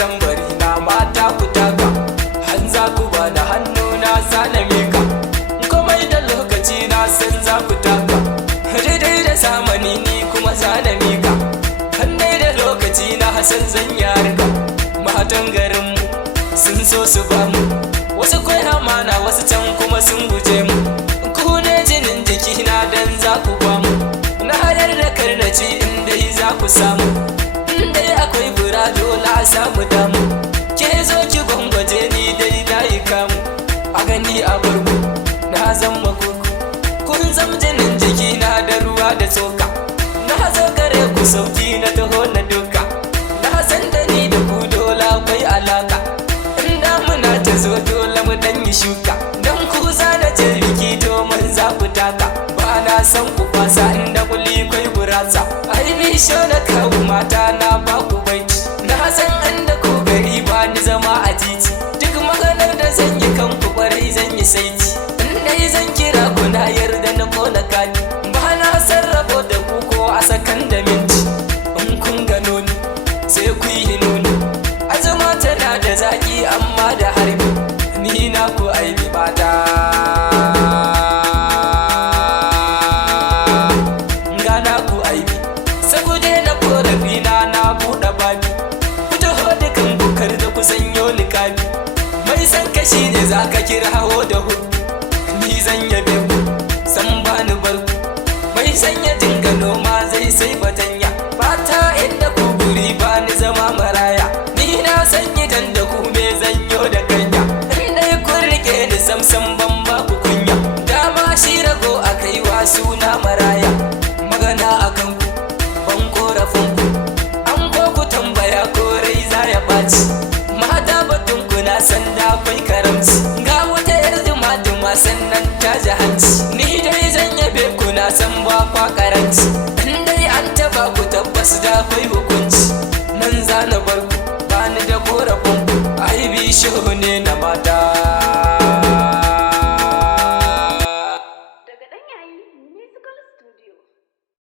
tambari na mata ku taka, hanza ku ba da hannu na zana mika, komai da lokaci na san za ku taka, daidai da zamani ni kuma zana mika, hannai da lokaci na hasan zan yarka. Matan garinmu sun so su ba mu, wasu kwai amana wasu can kuma sun guje mu, ku ne jinin jikina dan za ku ba mu, na hayar da karnaci inda za ku samu, inda akwai bura dole a samu damu, ke zo ki gwangwaje ni dai na yi kamu, a gani a barku na zama kuku, kun zam jinin jikina da ruwa da tsoka, na zo gare ku sauki na taho na duka, na san da ni da ku dole akwai alaka, inda muna ta zo dole mu dan yi shuka, dan ku zana ce biki domin za ku taka, ba na san ku kwasa inda kuli kwai gurasa, ai ni sho na kawo mata na ba ku baiti, na san inda ku gari ba ni zama a titi, duk maganar da zan yi kan ku kwarai zan yi saiti, inda zan kira ku na yarda na kona kati, ba na sarrafo da ku ko a sakan da minti, in kun gano ni sai ku yi nuni, azuma tana da zaki amma da harbi, ni na ku aibi mata. Gana ku aibi sabu dai na korafi na buɗe babi, ku taho dukan bukar da ku sanyo likabi, mai san kashi ne za ka kira hawo da hudu, ni zan yabe ku san bani barku, mai sanya dinga noma zai sai fatanya, fata inda ku guri ba ni zama maraya, ni na sanyi dan da ku me zanyo da kanya, inda kun rike ni samsam ban ba ku kunya, dama shi rago a kaiwa suna maraya, magana akan ku ban korafin ku, an ko ku tambaya ko rai za ya ɓaci, mata batun ku na san da kwai karamci, ga wata yar duma sannan ta ji hanci, ni dai zan yabe ku na san ba kwa karanci, in dai an taba ku tabbas da kwai hukunci, nan za na bar ku ba ni da korafin ku, ai bishiyu ne na mata.